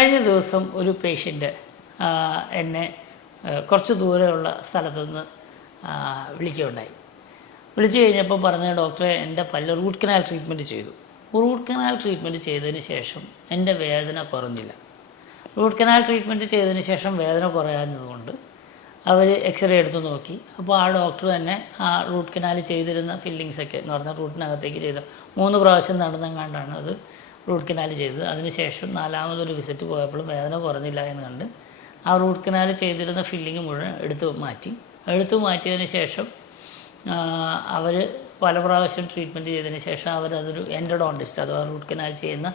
കഴിഞ്ഞ ദിവസം ഒരു പേഷ്യൻ്റ് എന്നെ കുറച്ച് ദൂരെയുള്ള സ്ഥലത്തു നിന്ന് വിളിക്കുകയുണ്ടായി. വിളിച്ചു കഴിഞ്ഞപ്പോൾ പറഞ്ഞ ഡോക്ടറെ എൻ്റെ പല്ല് റൂട്ട് കനാൽ ട്രീറ്റ്മെൻറ്റ് ചെയ്തു. റൂട്ട് കനാൽ ട്രീറ്റ്മെൻറ്റ് ചെയ്തതിന് ശേഷം എൻ്റെ വേദന കുറഞ്ഞില്ല. റൂട്ട് കനാൽ ട്രീറ്റ്മെൻറ്റ് ചെയ്തതിന് ശേഷം വേദന കുറയാഞ്ഞതുകൊണ്ട് അവർ എക്സ്റേ എടുത്ത് നോക്കി. അപ്പോൾ ആ ഡോക്ടർ തന്നെ ആ റൂട്ട് കനാൽ ചെയ്തിരുന്ന ഫില്ലിങ്സൊക്കെ എന്ന് പറഞ്ഞാൽ റൂട്ടിനകത്തേക്ക് ചെയ്ത 3 പ്രാവശ്യം നടന്നെങ്ങാണ്ടാണ് അത് റൂട്ട് കനാൽ ചെയ്തത്. അതിനുശേഷം 4ാമതൊരു വിസിറ്റ് പോയപ്പോഴും വേദന കുറഞ്ഞില്ല എന്ന് കണ്ട് ആ റൂട്ട് കനാൽ ചെയ്തിരുന്ന ഫില്ലിങ് മുഴുവൻ എടുത്തു മാറ്റിയതിന് ശേഷം അവർ പല പ്രാവശ്യം ട്രീറ്റ്മെൻറ്റ് ചെയ്തതിന് ശേഷം അവരതൊരു എൻഡോഡോണ്ടിസ്റ്റ് അഥവാ റൂട്ട് കനാൽ ചെയ്യുന്ന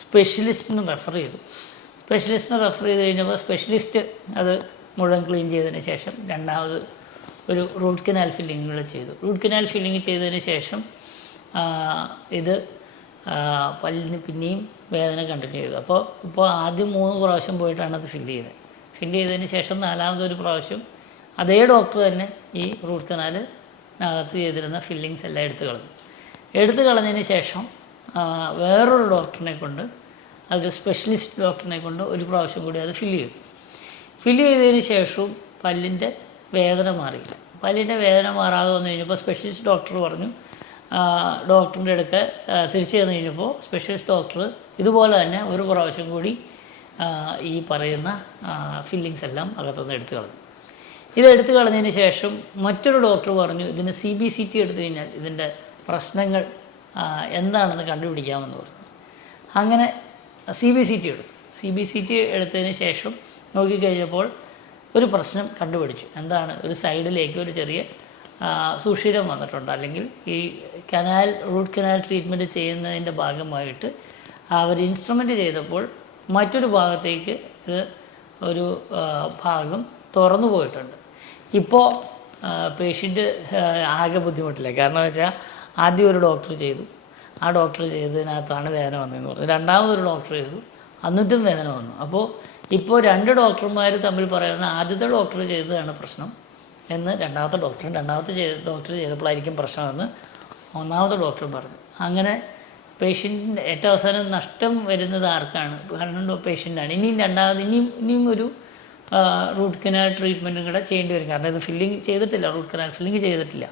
സ്പെഷ്യലിസ്റ്റിന് റെഫർ ചെയ്തു. സ്പെഷ്യലിസ്റ്റിന് റെഫർ ചെയ്ത് കഴിഞ്ഞപ്പോൾ സ്പെഷ്യലിസ്റ്റ് അത് മുഴുവൻ ക്ലീൻ ചെയ്തതിന് ശേഷം 2ാമത് ഒരു റൂട്ട് കനാൽ ഫില്ലിങ്ങുകൾ ചെയ്തു. റൂട്ട് കനാൽ ഫില്ലിങ് ചെയ്തതിന് ശേഷം ഇത് പല്ലിന് പിന്നെയും വേദന കണ്ടിന്യൂ ചെയ്തു. ഇപ്പോൾ ആദ്യം 3 പ്രാവശ്യം പോയിട്ടാണ് അത് ഫില്ല് ചെയ്തതിന് ശേഷം 4ാമതൊരു പ്രാവശ്യം അതേ ഡോക്ടർ തന്നെ ഈ റൂട്ട് കനാലിനകത്ത് ചെയ്തിരുന്ന ഫില്ലിങ്സ് എല്ലാം എടുത്തു കളഞ്ഞതിന് ശേഷം വേറൊരു ഡോക്ടറിനെ കൊണ്ട് അതൊരു സ്പെഷ്യലിസ്റ്റ് ഡോക്ടറിനെ കൊണ്ട് ഒരു പ്രാവശ്യം കൂടി അത് ഫില്ല് ചെയ്തതിന് ശേഷവും പല്ലിൻ്റെ വേദന മാറിയില്ല. പല്ലിൻ്റെ വേദന മാറാതെ വന്നു കഴിഞ്ഞപ്പോൾ സ്പെഷ്യലിസ്റ്റ് ഡോക്ടർ പറഞ്ഞു, ഡോക്ടറിൻ്റെ അടുത്ത് തിരിച്ചു ചെന്ന് കഴിഞ്ഞപ്പോൾ സ്പെഷ്യലിസ്റ്റ് ഡോക്ടർ ഇതുപോലെ തന്നെ ഒരു പ്രാവശ്യം കൂടി ഈ പറയുന്ന ഫില്ലിങ്സ് എല്ലാം അകത്തുനിന്ന് എടുത്തു കളഞ്ഞതിന് ശേഷം മറ്റൊരു ഡോക്ടർ പറഞ്ഞു ഇതിന് CBCT എടുത്തു കഴിഞ്ഞാൽ ഇതിൻ്റെ പ്രശ്നങ്ങൾ എന്താണെന്ന് കണ്ടുപിടിക്കാമെന്ന് പറഞ്ഞു. അങ്ങനെ CBCT എടുത്തതിന് ശേഷം നോക്കിക്കഴിഞ്ഞപ്പോൾ ഒരു പ്രശ്നം കണ്ടുപിടിച്ചു. എന്താണ്? ഒരു സൈഡിലേക്ക് ഒരു ചെറിയ സുഷിരം വന്നിട്ടുണ്ട്. അല്ലെങ്കിൽ ഈ റൂട്ട് കനാൽ ട്രീറ്റ്മെൻറ്റ് ചെയ്യുന്നതിൻ്റെ ഭാഗമായിട്ട് അവർ ഇൻസ്ട്രുമെൻറ്റ് ചെയ്തപ്പോൾ മറ്റൊരു ഭാഗത്തേക്ക് ഇത് ഒരു ഭാഗം തുറന്നു പോയിട്ടുണ്ട്. ഇപ്പോൾ പേഷ്യൻ്റ് ആകെ ബുദ്ധിമുട്ടില്ല. കാരണം വെച്ചാൽ ആദ്യം ഒരു ഡോക്ടർ ചെയ്തു, ആ ഡോക്ടർ ചെയ്തതിനകത്താണ് വേദന വന്നതെന്ന് പറഞ്ഞു. 2ാമതൊരു ഡോക്ടർ ചെയ്തു, എന്നിട്ടും വേദന വന്നു. അപ്പോൾ 2 ഡോക്ടർമാർ തമ്മിൽ പറയുന്ന ആദ്യത്തെ ഡോക്ടർ ചെയ്തതാണ് പ്രശ്നം എന്ന് രണ്ടാമത്തെ ഡോക്ടർ ചെയ്തപ്പോഴായിരിക്കും പ്രശ്നമെന്ന് 1ാമത്തെ ഡോക്ടർ പറഞ്ഞു. അങ്ങനെ പേഷ്യൻറ്റിൻ്റെ ഏറ്റവും അവസാനം നഷ്ടം വരുന്നത് ആർക്കാണ്? കാരണം പേഷ്യൻ്റാണ്. ഇനിയും ഒരു റൂട്ട് കനാൽ ട്രീറ്റ്മെൻറ്റും കൂടെ ചെയ്യേണ്ടി വരും. കാരണം ഇത് റൂട്ട് കനാൽ ഫില്ലിങ് ചെയ്തിട്ടില്ല.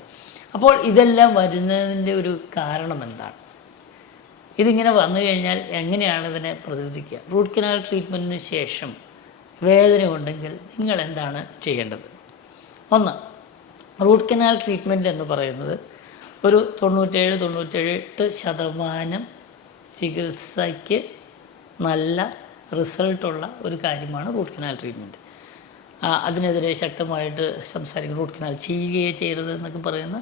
അപ്പോൾ ഇതെല്ലാം വരുന്നതിൻ്റെ ഒരു കാരണം എന്താണ്? ഇതിങ്ങനെ വന്നു കഴിഞ്ഞാൽ എങ്ങനെയാണ് ഇതിനെ പ്രതിരോധിക്കുക? റൂട്ട് കനാൽ ട്രീറ്റ്മെൻറ്റിന് ശേഷം വേദന ഉണ്ടെങ്കിൽ നിങ്ങൾ എന്താണ് ചെയ്യേണ്ടത്? 1, റൂട്ട് കനാൽ ട്രീറ്റ്മെൻറ്റ് എന്ന് പറയുന്നത് ഒരു 97-98% ചികിത്സയ്ക്ക് നല്ല റിസൾട്ടുള്ള ഒരു കാര്യമാണ് റൂട്ട് കനാൽ ട്രീറ്റ്മെൻറ്റ്. അതിനെതിരെ ശക്തമായിട്ട് സംസാരിക്കും. റൂട്ട് കനാൽ ചെയ്യുകയേ ചെയ്യരുത് എന്നൊക്കെ പറയുന്ന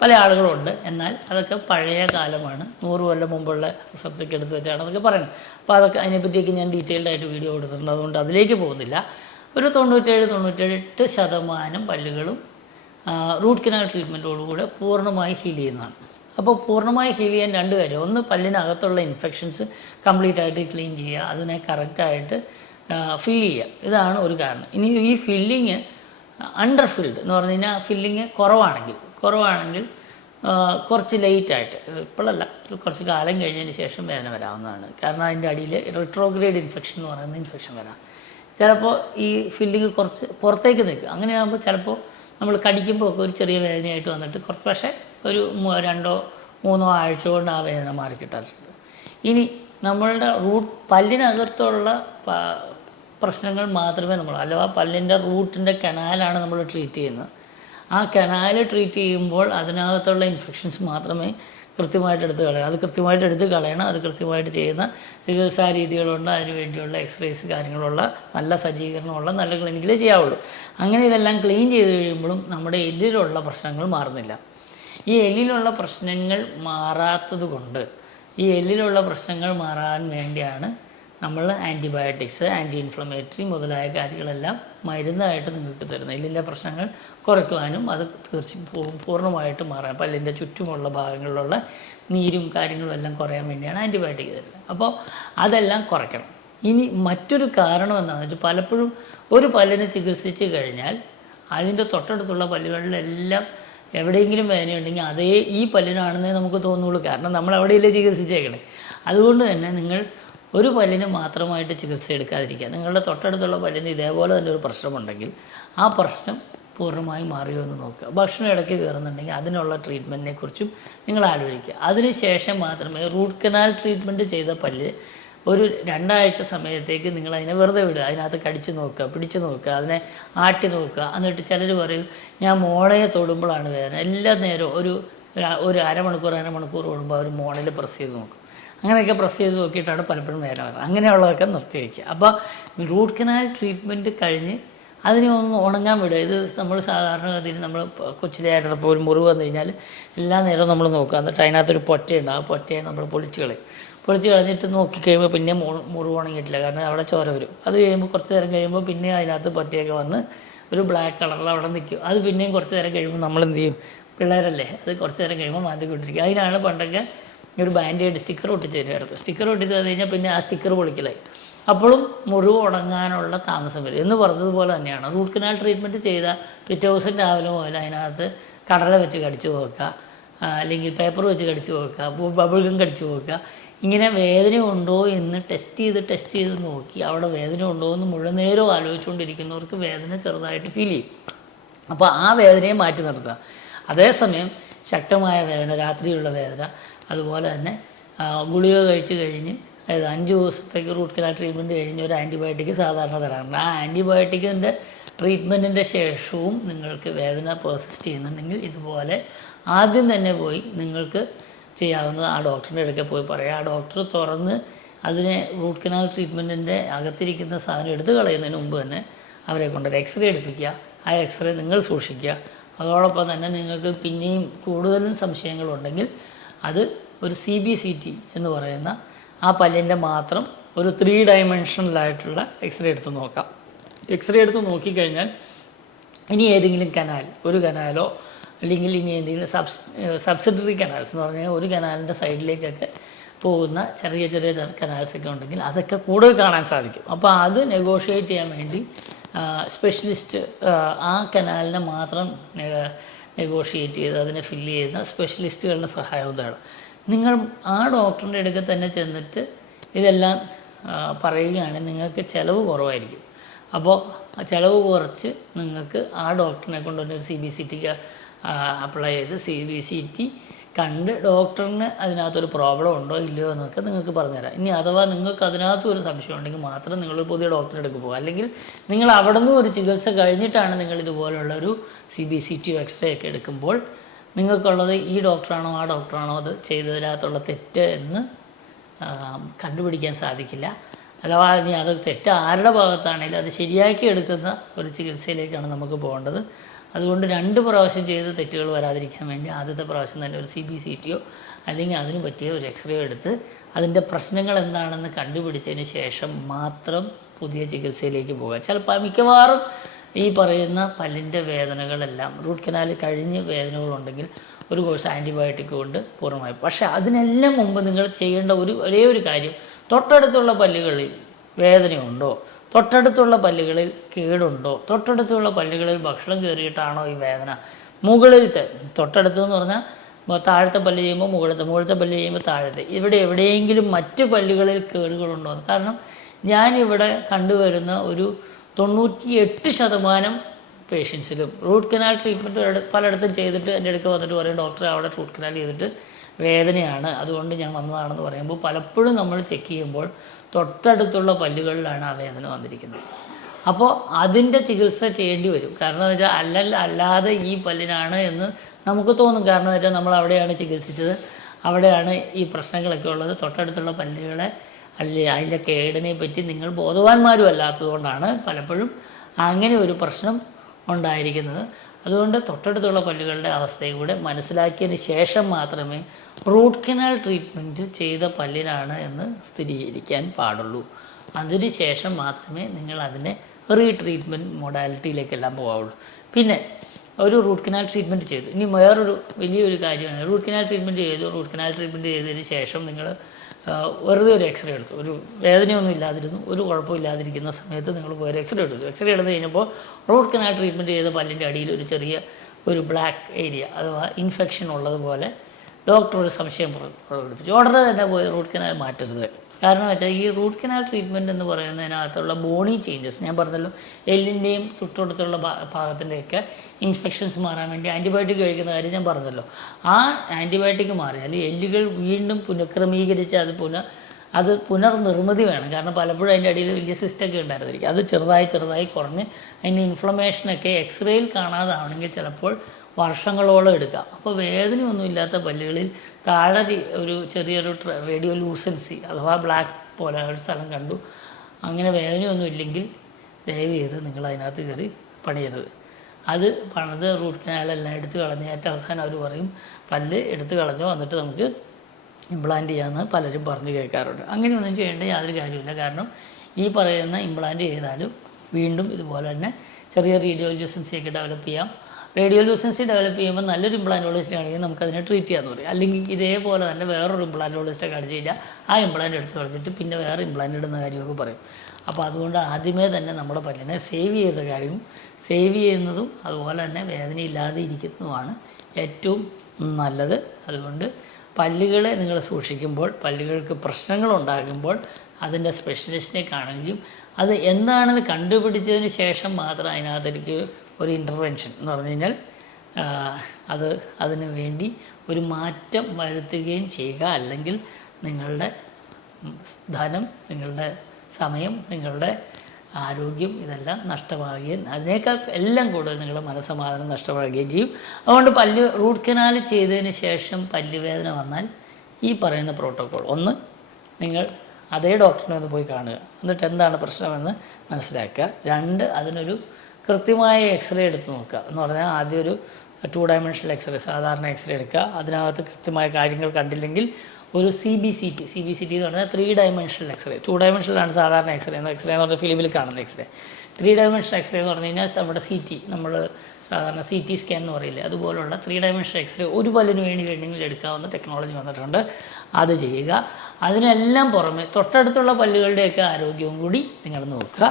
പല ആളുകളുണ്ട്. എന്നാൽ അതൊക്കെ പഴയ കാലമാണ്, 100 കൊല്ലം മുമ്പുള്ള റിസർച്ചൊക്കെ എടുത്ത് വെച്ചാണ് അതൊക്കെ പറയുന്നത്. അപ്പോൾ അതിനെപ്പറ്റിയൊക്കെ ഞാൻ ഡീറ്റെയിൽഡായിട്ട് വീഡിയോ കൊടുത്തിട്ടുണ്ട്, അതുകൊണ്ട് അതിലേക്ക് പോകുന്നില്ല. ഒരു 97-98% പല്ലുകളും റൂട്ട് കനാൽ ട്രീറ്റ്മെൻറ്റോടുകൂടെ പൂർണ്ണമായി ഹീൽ ചെയ്യുന്നതാണ്. അപ്പോൾ പൂർണ്ണമായി ഹീൽ ചെയ്യാൻ 2 കാര്യം. 1, പല്ലിനകത്തുള്ള ഇൻഫെക്ഷൻസ് കംപ്ലീറ്റ് ആയിട്ട് ക്ലീൻ ചെയ്യുക, അതിനെ കറക്റ്റായിട്ട് ഫില്ല് ചെയ്യുക. ഇതാണ് ഒരു കാരണം. ഇനി ഈ ഫില്ലിങ് അണ്ടർ ഫിൽഡ് എന്ന് പറഞ്ഞു കഴിഞ്ഞാൽ ഫില്ലിങ് കുറവാണെങ്കിൽ കുറച്ച് ലേറ്റായിട്ട്, ഇപ്പോഴല്ല, കുറച്ച് കാലം കഴിഞ്ഞതിന് ശേഷം വേദന വരാവുന്നതാണ്. കാരണം അതിൻ്റെ അടിയിൽ റിട്രോഗ്രേഡ് ഇൻഫെക്ഷൻ എന്ന് പറയുന്ന ഇൻഫെക്ഷൻ വരാം. ചിലപ്പോൾ ഈ ഫില്ലിങ് കുറച്ച് പുറത്തേക്ക് നിൽക്കും. അങ്ങനെയാകുമ്പോൾ ചിലപ്പോൾ നമ്മൾ കടിക്കുമ്പോൾ ഒക്കെ ഒരു ചെറിയ വേദനയായിട്ട് വന്നിട്ട് പക്ഷേ ഒരു 2-3 ആഴ്ച കൊണ്ട് ആ വേദന മാറിക്കിട്ടാറുണ്ട്. ഇനി നമ്മളുടെ പല്ലിനകത്തുള്ള പ്രശ്നങ്ങൾ മാത്രമേ അഥവാ പല്ലിൻ്റെ റൂട്ടിൻ്റെ കനാലാണ് നമ്മൾ ട്രീറ്റ് ചെയ്യുന്നത്. ആ കനാൽ ട്രീറ്റ് ചെയ്യുമ്പോൾ അതിനകത്തുള്ള ഇൻഫെക്ഷൻസ് മാത്രമേ കൃത്യമായിട്ട് എടുത്ത് കളയണം. അത് കൃത്യമായിട്ട് ചെയ്യുന്ന ചികിത്സാ രീതികളുണ്ട്. അതിനുവേണ്ടിയുള്ള എക്സ്റേസ് കാര്യങ്ങളുള്ള നല്ല സജ്ജീകരണമുള്ള നല്ല ക്ലിനിക്കിലേ ചെയ്യാവുള്ളൂ. അങ്ങനെ ഇതെല്ലാം ക്ലീൻ ചെയ്ത് കഴിയുമ്പോഴും നമ്മുടെ എല്ലിലുള്ള പ്രശ്നങ്ങൾ മാറുന്നില്ല. ഈ എല്ലിലുള്ള പ്രശ്നങ്ങൾ മാറാത്തത് കൊണ്ട് ഈ എല്ലിലുള്ള പ്രശ്നങ്ങൾ മാറാൻ വേണ്ടിയാണ് നമ്മൾ ആൻറ്റിബയോട്ടിക്സ്, ആൻറ്റി ഇൻഫ്ലമേറ്ററി മുതലായ കാര്യങ്ങളെല്ലാം മരുന്നായിട്ട് നിങ്ങൾക്ക് തരുന്നത്. എല്ലിൻ്റെ പ്രശ്നങ്ങൾ കുറയ്ക്കുവാനും അത് പൂർണ്ണമായിട്ട് മാറാൻ പല്ലിൻ്റെ ചുറ്റുമുള്ള ഭാഗങ്ങളിലുള്ള നീരും കാര്യങ്ങളും എല്ലാം കുറയാൻ വേണ്ടിയാണ് ആൻറ്റിബയോട്ടിക് തരുന്നത്. അപ്പോൾ അതെല്ലാം കുറയ്ക്കണം. ഇനി മറ്റൊരു കാരണം എന്താണെന്ന് വെച്ചാൽ പലപ്പോഴും ഒരു പല്ലിനെ ചികിത്സിച്ച് കഴിഞ്ഞാൽ അതിൻ്റെ തൊട്ടടുത്തുള്ള പല്ലുകളിലെല്ലാം എവിടെയെങ്കിലും വേദനയുണ്ടെങ്കിൽ അതേ ഈ പല്ലിനാണെന്നേ നമുക്ക് തോന്നുള്ളൂ. കാരണം നമ്മൾ അവിടെയല്ലേ ചികിത്സിച്ചേക്കണേ. അതുകൊണ്ട് തന്നെ നിങ്ങൾ ഒരു പല്ലിന് മാത്രമായിട്ട് ചികിത്സ എടുക്കാതിരിക്കുക. നിങ്ങളുടെ തൊട്ടടുത്തുള്ള പല്ലിന് ഇതേപോലെ തന്നെ ഒരു പ്രശ്നമുണ്ടെങ്കിൽ ആ പ്രശ്നം പൂർണ്ണമായും മാറിയോ എന്ന് നോക്കുക. ഭക്ഷണം ഇടയ്ക്ക് കയറുന്നുണ്ടെങ്കിൽ അതിനുള്ള ട്രീറ്റ്മെൻറ്റിനെ കുറിച്ചും നിങ്ങൾ ആലോചിക്കുക. അതിനുശേഷം മാത്രമേ റൂട്ട് കനാൽ ട്രീറ്റ്മെൻറ്റ് ചെയ്ത പല്ല് ഒരു 2 ആഴ്ച സമയത്തേക്ക് നിങ്ങൾ അതിനെ വെറുതെ വിടുക. അതിനകത്ത് കടിച്ചു നോക്കുക, പിടിച്ചു നോക്കുക, അതിനെ ആട്ടി നോക്കുക. എന്നിട്ട് ചിലർ പറയും ഞാൻ മോണയെ തൊടുമ്പോഴാണ് വേദന. എല്ലാ നേരവും ഒരു അരമണിക്കൂർ കൂടുമ്പോൾ അവർ മോണയിൽ പ്രസ് ചെയ്ത് നോക്കും. അങ്ങനെയൊക്കെ പ്രസ് ചെയ്ത് നോക്കിയിട്ടാണ് പലപ്പോഴും വേദന വരുന്നത്. അങ്ങനെയുള്ളതൊക്കെ നിർത്തി വയ്ക്കുക. അപ്പോൾ റൂട്ട് കനാൽ ട്രീറ്റ്മെൻറ്റ് കഴിഞ്ഞ് അതിനെ ഒന്ന് ഉണങ്ങാൻ വിടുക. ഇത് നമ്മൾ സാധാരണഗതിയിൽ നമ്മൾ കൊച്ചിലായിരുന്നപ്പോൾ ഒരു മുറിവ് വന്നു കഴിഞ്ഞാൽ എല്ലാ നേരവും നമ്മൾ നോക്കുക. എന്നിട്ട് അതിനകത്തൊരു പൊറ്റയുണ്ട്. ആ പൊറ്റയെ നമ്മൾ പൊളിച്ച് കളഞ്ഞിട്ട് നോക്കിക്കഴിയുമ്പോൾ പിന്നെ മുറിവ് ഉണങ്ങിയിട്ടില്ല, കാരണം അവിടെ ചോര വരും. അത് കഴിയുമ്പോൾ കുറച്ച് നേരം കഴിയുമ്പോൾ പിന്നെ അതിനകത്ത് പൊറ്റയൊക്കെ വന്ന് ഒരു ബ്ലാക്ക് കളറിൽ അവിടെ നിൽക്കും. അത് പിന്നെയും കുറച്ച് നേരം കഴിയുമ്പോൾ നമ്മൾ എന്ത് ചെയ്യും, പിള്ളേരല്ലേ, അത് കുറച്ച് നേരം കഴിയുമ്പോൾ മാറ്റിക്കൊണ്ടിരിക്കും. അതിനാണ് പണ്ടൊക്കെ ഒരു ബാൻഡേഡ് സ്റ്റിക്കർ ഒട്ടിച്ച് തരുമായിരുന്നു. സ്റ്റിക്കർ ഒട്ടിച്ച് തന്നു കഴിഞ്ഞാൽ പിന്നെ ആ സ്റ്റിക്കർ പൊളിക്കലായി. അപ്പോഴും മുറിവ് ഉണങ്ങാനുള്ള താമസം വരും. എന്ന് പറഞ്ഞതുപോലെ തന്നെയാണ് റൂട്ട് കനാൽ ട്രീറ്റ്മെൻറ്റ് ചെയ്ത പിറ്റേ ദിവസം രാവിലെ മുതൽ അതിനകത്ത് കടല വെച്ച് കടിച്ചു നോക്കുക, അല്ലെങ്കിൽ പേപ്പർ വെച്ച് കടിച്ചു നോക്കുക, ബബിൾഗം കടിച്ചു നോക്കുക. ഇങ്ങനെ വേദന ഉണ്ടോ എന്ന് ടെസ്റ്റ് ചെയ്ത് നോക്കി അവിടെ വേദന ഉണ്ടോ എന്ന് മുഴുവൻ നേരവും ആലോചിച്ചുകൊണ്ടിരിക്കുന്നവർക്ക് വേദന ചെറുതായിട്ട് ഫീൽ ചെയ്യും. അപ്പോൾ ആ വേദനയെ മാറ്റി നിർത്തുക. അതേസമയം ശക്തമായ വേദന, രാത്രിയുള്ള വേദന, അതുപോലെ തന്നെ ഗുളിക കഴിച്ച് കഴിഞ്ഞ് അതായത് 5 ദിവസത്തേക്ക് റൂട്ട് കനാൽ ട്രീറ്റ്മെൻറ്റ് കഴിഞ്ഞ് ഒരു ആൻറ്റിബയോട്ടിക് സാധാരണ തരാറുണ്ട്. ആ ആൻറ്റിബയോട്ടിക്കിൻ്റെ ട്രീറ്റ്മെൻറ്റിൻ്റെ ശേഷവും നിങ്ങൾക്ക് വേദന പെർസിസ്റ്റ് ചെയ്യുന്നുണ്ടെങ്കിൽ ഇതുപോലെ ആദ്യം തന്നെ പോയി നിങ്ങൾക്ക് ചെയ്യാവുന്നത് ആ ഡോക്ടറിൻ്റെ അടുക്കൽ പോയി പറയുക. ആ ഡോക്ടർ തുറന്ന് അതിനെ റൂട്ട് കനാൽ ട്രീറ്റ്മെൻറ്റിൻ്റെ അകത്തിരിക്കുന്ന സാധനം എടുത്ത് കളയുന്നതിന് മുമ്പ് തന്നെ അവരെ കൊണ്ടൊരു എക്സ്റേ എടുപ്പിക്കുക. ആ എക്സ്റേ നിങ്ങൾ സൂക്ഷിക്കുക. അതോടൊപ്പം തന്നെ നിങ്ങൾക്ക് പിന്നെയും കൂടുതലും സംശയങ്ങളുണ്ടെങ്കിൽ അത് ഒരു CBCT എന്ന് പറയുന്ന ആ പല്ലിൻ്റെ മാത്രം ഒരു 3 ഡയമെൻഷനിലായിട്ടുള്ള എക്സ്റേ എടുത്ത് നോക്കാം. എക്സ്റേ എടുത്ത് നോക്കിക്കഴിഞ്ഞാൽ ഇനി ഏതെങ്കിലും കനാൽ, ഒരു കനാലോ അല്ലെങ്കിൽ ഇനി എന്തെങ്കിലും സബ്സിഡറി കനാൽസ് എന്ന് പറഞ്ഞാൽ ഒരു കനാലിൻ്റെ സൈഡിലേക്കൊക്കെ പോകുന്ന ചെറിയ കനാൽസൊക്കെ ഉണ്ടെങ്കിൽ അതൊക്കെ കൂടുതൽ കാണാൻ സാധിക്കും. അപ്പോൾ അത് നെഗോഷിയേറ്റ് ചെയ്യാൻ വേണ്ടി സ്പെഷ്യലിസ്റ്റ് ആ കനാലിനെ മാത്രം നെഗോഷിയേറ്റ് ചെയ്ത് അതിനെ ഫില്ല് ചെയ്യുന്ന സ്പെഷ്യലിസ്റ്റുകളുടെ സഹായവും തേടും. നിങ്ങൾ ആ ഡോക്ടറിൻ്റെ അടുക്കൽ തന്നെ ചെന്നിട്ട് ഇതെല്ലാം പറയുകയാണെങ്കിൽ നിങ്ങൾക്ക് ചിലവ് കുറവായിരിക്കും. അപ്പോൾ ചിലവ് കുറച്ച് നിങ്ങൾക്ക് ആ ഡോക്ടറിനെ കൊണ്ടുവന്ന് ഒരു CBCT അപ്ലൈ ചെയ്ത് CBCT കണ്ട് ഡോക്ടറിന് അതിനകത്തൊരു പ്രോബ്ലം ഉണ്ടോ ഇല്ലയോ എന്നൊക്കെ നിങ്ങൾക്ക് പറഞ്ഞുതരാം. ഇനി അഥവാ നിങ്ങൾക്ക് അതിനകത്തും ഒരു സംശയം ഉണ്ടെങ്കിൽ മാത്രം നിങ്ങളൊരു പുതിയ ഡോക്ടറെ അടുക്ക് പോകുക. അല്ലെങ്കിൽ നിങ്ങൾ അവിടെ നിന്ന് ഒരു ചികിത്സ കഴിഞ്ഞിട്ടാണ് നിങ്ങൾ ഇതുപോലുള്ളൊരു CBCT എക്സ്റേ ഒക്കെ എടുക്കുമ്പോൾ നിങ്ങൾക്കുള്ളത് ഈ ഡോക്ടറാണോ ആ ഡോക്ടറാണോ അത് ചെയ്തതിനകത്തുള്ള തെറ്റ് എന്ന് കണ്ടുപിടിക്കാൻ സാധിക്കില്ല. അഥവാ ഇനി അത് തെറ്റ് ആരുടെ ഭാഗത്താണെങ്കിലും അത് ശരിയാക്കി എടുക്കുന്ന ഒരു ചികിത്സയിലേക്കാണ് നമുക്ക് പോകേണ്ടത്. അതുകൊണ്ട് 2 പ്രാവശ്യം ചെയ്ത് തെറ്റുകൾ വരാതിരിക്കാൻ വേണ്ടി ആദ്യത്തെ പ്രാവശ്യം തന്നെ ഒരു CBCTയോ അല്ലെങ്കിൽ അതിന് പറ്റിയ ഒരു എക്സ്റേ എടുത്ത് അതിൻ്റെ പ്രശ്നങ്ങൾ എന്താണെന്ന് കണ്ടുപിടിച്ചതിന് ശേഷം മാത്രം പുതിയ ചികിത്സയിലേക്ക് പോകുക. ചിലപ്പോൾ മിക്കവാറും ഈ പറയുന്ന പല്ലിൻ്റെ വേദനകളെല്ലാം റൂട്ട് കനാൽ കഴിഞ്ഞ് വേദനകളുണ്ടെങ്കിൽ ഒരു കോഴ്സ് ആൻറ്റിബയോട്ടിക് കൊണ്ട് പൂർണ്ണമായും. പക്ഷേ അതിനെല്ലാം മുമ്പ് നിങ്ങൾ ചെയ്യേണ്ട ഒരേ ഒരു കാര്യം, തൊട്ടടുത്തുള്ള പല്ലുകളിൽ വേദനയുണ്ടോ, തൊട്ടടുത്തുള്ള പല്ലുകളിൽ കേടുണ്ടോ, തൊട്ടടുത്തുള്ള പല്ലുകളിൽ ഭക്ഷണം കയറിയിട്ടാണോ ഈ വേദന, മുകളിലത്തെ തൊട്ടടുത്തെന്ന് പറഞ്ഞാൽ താഴത്തെ പല്ല് ചെയ്യുമ്പോൾ മുകളിലത്തെ പല്ല് ചെയ്യുമ്പോൾ താഴത്തെ, ഇവിടെ എവിടെയെങ്കിലും മറ്റ് പല്ലുകളിൽ കേടുകളുണ്ടോ. കാരണം ഞാനിവിടെ കണ്ടുവരുന്ന ഒരു 98% പേഷ്യൻസിലും റൂട്ട് കനാൽ ട്രീറ്റ്മെൻറ്റ് പലയിടത്തും ചെയ്തിട്ട് എൻ്റെ അടുക്ക് വന്നിട്ട് പറയും ഡോക്ടറെ അവിടെ റൂട്ട് കനാൽ ചെയ്തിട്ട് വേദനയാണ് അതുകൊണ്ട് ഞാൻ വന്നതാണെന്ന് പറയുമ്പോൾ പലപ്പോഴും നമ്മൾ ചെക്ക് ചെയ്യുമ്പോൾ തൊട്ടടുത്തുള്ള പല്ലുകളിലാണ് ആ വേദന വന്നിരിക്കുന്നത്. അപ്പോൾ അതിൻ്റെ ചികിത്സ ചെയ്യേണ്ടി വരും. കാരണം എന്ന് വെച്ചാൽ അല്ലാതെ ഈ പല്ലിനാണ് എന്ന് നമുക്ക് തോന്നും. കാരണം എന്ന് വെച്ചാൽ നമ്മൾ അവിടെയാണ് ചികിത്സിച്ചത്, അവിടെയാണ് ഈ പ്രശ്നങ്ങളൊക്കെ ഉള്ളത്. തൊട്ടടുത്തുള്ള പല്ലുകളെ അതിൻ്റെ കേടിനെ പറ്റി നിങ്ങൾ ബോധവാന്മാരും അല്ലാത്തതുകൊണ്ടാണ് പലപ്പോഴും അങ്ങനെ ഒരു പ്രശ്നം ഉണ്ടായിരിക്കുന്നത്. അതുകൊണ്ട് തൊട്ടടുത്തുള്ള പല്ലുകളുടെ അവസ്ഥയും കൂടെ മനസ്സിലാക്കിയതിന് ശേഷം മാത്രമേ റൂട്ട് കനാൽ ട്രീറ്റ്മെൻറ്റ് ചെയ്ത പല്ലിനാണ് എന്ന് സ്ഥിരീകരിക്കാൻ പാടുള്ളൂ. അതിന് ശേഷം മാത്രമേ നിങ്ങൾ അതിനെ റീട്രീറ്റ്മെൻറ്റ് മൊഡാലിറ്റിയിലേക്കെല്ലാം പോകാവുള്ളൂ. പിന്നെ ഒരു റൂട്ട് കനാൽ ട്രീറ്റ്മെൻറ്റ് ചെയ്തു, ഇനി വേറൊരു വലിയൊരു കാര്യമാണ് റൂട്ട് കനാൽ ട്രീറ്റ്മെൻറ്റ് ചെയ്തു. റൂട്ട് കനാൽ ട്രീറ്റ്മെൻറ്റ് ചെയ്തതിന് ശേഷം നിങ്ങൾ വെറുതെ ഒരു എക്സ്റേ എടുത്തു, ഒരു വേദനയൊന്നും ഇല്ലാതിരുന്നു, ഒരു കുഴപ്പമില്ലാതിരിക്കുന്ന സമയത്ത് നിങ്ങൾ പോയി ഒരു എക്സ്റേ എടുത്തു. എക്സ്റേ എടുത്ത് കഴിഞ്ഞപ്പോൾ റൂട്ട് കനാൽ ട്രീറ്റ്മെൻറ്റ് ചെയ്ത പല്ലിൻ്റെ അടിയിൽ ഒരു ബ്ലാക്ക് ഏരിയ അഥവാ ഇൻഫെക്ഷൻ ഉള്ളതുപോലെ ഡോക്ടർ ഒരു സംശയം പ്രകടിപ്പിച്ചു. ഉടനെ തന്നെ പോയി റൂട്ട് കനാൽ മാറ്റരുത്, കാരണം വെച്ചാൽ ഈ റൂട്ട് കനാൽ ട്രീറ്റ്മെൻറ്റ് എന്ന് പറയുന്നതിനകത്തുള്ള ബോണി ചേഞ്ചസ്, ഞാൻ പറഞ്ഞല്ലോ എല്ലിൻ്റെയും തൊട്ടടുത്തുള്ള ഭാഗത്തിൻ്റെയൊക്കെ ഇൻഫെക്ഷൻസ് മാറാൻ വേണ്ടി ആൻറ്റിബയോട്ടിക് കഴിക്കുന്ന കാര്യം ഞാൻ പറഞ്ഞല്ലോ. ആ ആൻറ്റിബയോട്ടിക് മാറിയാൽ എല്ലുകൾ വീണ്ടും പുനഃക്രമീകരിച്ച് അത് പുനർനിർമ്മിതി വേണം. കാരണം പലപ്പോഴും അതിൻ്റെ അടിയിൽ വലിയ സിസ്റ്റൊക്കെ ഉണ്ടായിരുന്നിരിക്കും. അത് ചെറുതായി കുറഞ്ഞ് അതിൻ്റെ ഇൻഫ്ലമേഷനൊക്കെ എക്സ്റേയിൽ കാണാതാവണമെങ്കിൽ ചിലപ്പോൾ വർഷങ്ങളോളം എടുക്കാം. അപ്പോൾ വേദനയൊന്നും ഇല്ലാത്ത പല്ലുകളിൽ താഴെ ഒരു ചെറിയൊരു റേഡിയോ ലൂസൻസി അഥവാ ബ്ലാക്ക് പോലെ ഒരു സ്ഥലം കണ്ടു, അങ്ങനെ വേദനയൊന്നും ഇല്ലെങ്കിൽ ദയവ് ചെയ്ത് നിങ്ങൾ അതിനകത്ത് കയറി പണിയരുത്. അത് പണിത് റൂട്ട് കനാലെല്ലാം എടുത്ത് കളഞ്ഞ് ഏറ്റവും അവസാനം അവർ പറയും പല്ല് എടുത്ത് കളഞ്ഞോ എന്നിട്ട് നമുക്ക് ഇംപ്ലാന്റ് ചെയ്യാമെന്ന് പലരും പറഞ്ഞു കേൾക്കാറുണ്ട്. അങ്ങനെയൊന്നും ചെയ്യേണ്ട യാതൊരു കാര്യമില്ല. കാരണം ഈ പറയുന്ന ഇംപ്ലാന്റ് ചെയ്താലും വീണ്ടും ഇതുപോലെ തന്നെ ചെറിയ റേഡിയോ ലൂസൻസിയൊക്കെ ഡെവലപ്പ് ചെയ്യാം. റേഡിയോ ലൂസൻസി ഡെവലപ്പ് ചെയ്യുമ്പോൾ നല്ലൊരു ഇംപ്ലാന്റോളജിസ്റ്റ് ആണെങ്കിൽ നമുക്കതിനെ ട്രീറ്റ് ചെയ്യാമെന്ന് പറയും. അല്ലെങ്കിൽ ഇതേപോലെ തന്നെ വേറൊരു ഇംപ്ലാന്റോളജിസ്റ്റെ കാണിച്ച് കഴിഞ്ഞാൽ ആ ഇംപ്ലാന്റ് എടുത്ത് കളഞ്ഞിട്ട് പിന്നെ വേറെ ഇംപ്ലാന്റ് ഇടുന്ന കാര്യമൊക്കെ പറയും. അപ്പോൾ അതുകൊണ്ട് ആദ്യമേ തന്നെ നമ്മുടെ പല്ലിനെ സേവ് ചെയ്ത കാര്യവും സേവ് ചെയ്യുന്നതും അതുപോലെ തന്നെ വേദനയില്ലാതെ ഇരിക്കുന്നതുമാണ് ഏറ്റവും നല്ലത്. അതുകൊണ്ട് പല്ലുകളെ നിങ്ങൾ സൂക്ഷിക്കുമ്പോൾ, പല്ലുകൾക്ക് പ്രശ്നങ്ങളുണ്ടാകുമ്പോൾ അതിൻ്റെ സ്പെഷ്യലിസ്റ്റിനെ കാണുകയും അത് എന്താണെന്ന് കണ്ടുപിടിച്ചതിന് ശേഷം മാത്രം അതിനകത്തേക്ക് ഒരു ഇൻ്റർവെൻഷൻ എന്ന് പറഞ്ഞു കഴിഞ്ഞാൽ അതിന് വേണ്ടി ഒരു മാറ്റം വരുത്തുകയും ചെയ്യുക. അല്ലെങ്കിൽ നിങ്ങളുടെ ധനം, നിങ്ങളുടെ സമയം, നിങ്ങളുടെ ആരോഗ്യം ഇതെല്ലാം നഷ്ടമാകുകയും അതിനേക്കാൾ എല്ലാം കൂടുതൽ നിങ്ങളുടെ മനസ്സമാധാനം നഷ്ടമാകുകയും ചെയ്യും. അതുകൊണ്ട് റൂട്ട് കനാൽ ചെയ്തതിന് ശേഷം പല്ലുവേദന വന്നാൽ ഈ പറയുന്ന പ്രോട്ടോക്കോൾ, ഒന്ന് നിങ്ങൾ അതേ ഡോക്ടറിനെ ഒന്ന് പോയി കാണുക, എന്നിട്ട് എന്താണ് പ്രശ്നമെന്ന് മനസ്സിലാക്കുക. രണ്ട്, അതിനൊരു കൃത്യമായ എക്സ്റേ എടുത്ത് നോക്കുക. എന്ന് പറഞ്ഞാൽ ആദ്യം ഒരു 2 ഡയമെൻഷണൽ എക്സ്റേ, സാധാരണ എക്സ്റേ എടുക്കുക. അതിനകത്ത് കൃത്യമായ കാര്യങ്ങൾ കണ്ടില്ലെങ്കിൽ ഒരു CBCT എന്ന് പറഞ്ഞാൽ 3 ഡയമെൻഷണൽ എക്സ്റേ. 2 ഡയമെൻഷനിലാണ് സാധാരണ എക്സ്റേ എന്ന് പറഞ്ഞാൽ ഫിലിമിൽ കാണുന്ന എക്സ്റേ. 3 ഡയമെൻഷണൽ എക്സ്റേ എന്ന് പറഞ്ഞു കഴിഞ്ഞാൽ നമ്മുടെ CT, നമ്മൾ സാധാരണ CT സ്കാൻ എന്ന് പറയില്ലേ, അതുപോലുള്ള 3 ഡയമെൻഷണൽ എക്സ്റേ ഒരു പല്ലിന് വേണമെങ്കിൽ എടുക്കാവുന്ന ടെക്നോളജി വന്നിട്ടുണ്ട്. അത് ചെയ്യുക. അതിനെല്ലാം പുറമെ തൊട്ടടുത്തുള്ള പല്ലുകളുടെയൊക്കെ ആരോഗ്യവും കൂടി നിങ്ങൾ നോക്കുക.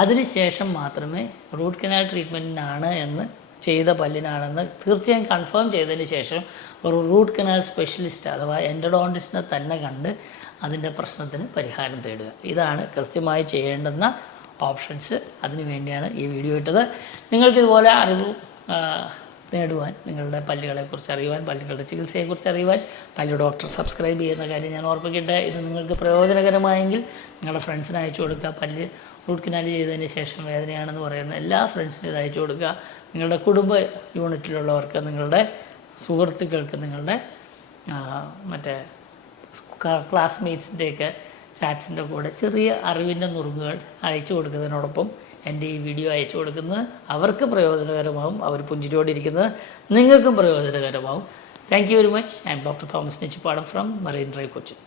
അതിനുശേഷം മാത്രമേ റൂട്ട് കനാൽ ട്രീറ്റ്മെൻറ്റിനാണ് എന്ന് ചെയ്ത പല്ലിനാണെന്ന് തീർച്ചയായും കൺഫേം ചെയ്തതിന് ശേഷം ഒരു റൂട്ട് കനാൽ സ്പെഷ്യലിസ്റ്റ് അഥവാ എൻഡോഡോണ്ടിസ്റ്റിനെ തന്നെ കണ്ട് അതിൻ്റെ പ്രശ്നത്തിന് പരിഹാരം തേടുക. ഇതാണ് കൃത്യമായി ചെയ്യേണ്ടുന്ന ഓപ്ഷൻസ്. അതിനു വേണ്ടിയാണ് ഈ വീഡിയോ ഇട്ടത്. നിങ്ങൾക്കിതുപോലെ അറിവ് നേടുവാൻ, നിങ്ങളുടെ പല്ലുകളെക്കുറിച്ച് അറിയുവാൻ, പല്ലുകളുടെ ചികിത്സയെക്കുറിച്ച് അറിയുവാൻ പല്ലു ഡോക്ടർ സബ്സ്ക്രൈബ് ചെയ്യുന്ന കാര്യം ഞാൻ ഓർമ്മിക്കട്ടെ. ഇത് നിങ്ങൾക്ക് പ്രയോജനകരമായെങ്കിൽ നിങ്ങളുടെ ഫ്രണ്ട്സിന് അയച്ചു കൊടുക്കുക. പല്ല് റൂട്ട് കനാൽ ചെയ്തതിന് ശേഷം വേദനയാണെന്ന് പറയുന്ന എല്ലാ ഫ്രണ്ട്സിനും ഇത് അയച്ചു കൊടുക്കുക. നിങ്ങളുടെ കുടുംബ യൂണിറ്റിലുള്ളവർക്ക്, നിങ്ങളുടെ സുഹൃത്തുക്കൾക്ക്, നിങ്ങളുടെ മറ്റേ ക്ലാസ്മേറ്റ്സിൻ്റെയൊക്കെ ചാറ്റ്സിൻ്റെ കൂടെ ചെറിയ അറിവിൻ്റെ നുറുങ്ങുകൾ അയച്ചു കൊടുക്കുന്നതിനോടൊപ്പം എൻ്റെ ഈ വീഡിയോ അയച്ചു കൊടുക്കുന്നത് അവർക്ക് പ്രയോജനകരമാവും. അവർ പുഞ്ചിരിയോടിരിക്കുന്നത് നിങ്ങൾക്കും പ്രയോജനകരമാവും. Thank you very much. I am doctor Thomas Nechippadam from Marine Drive, Cochin.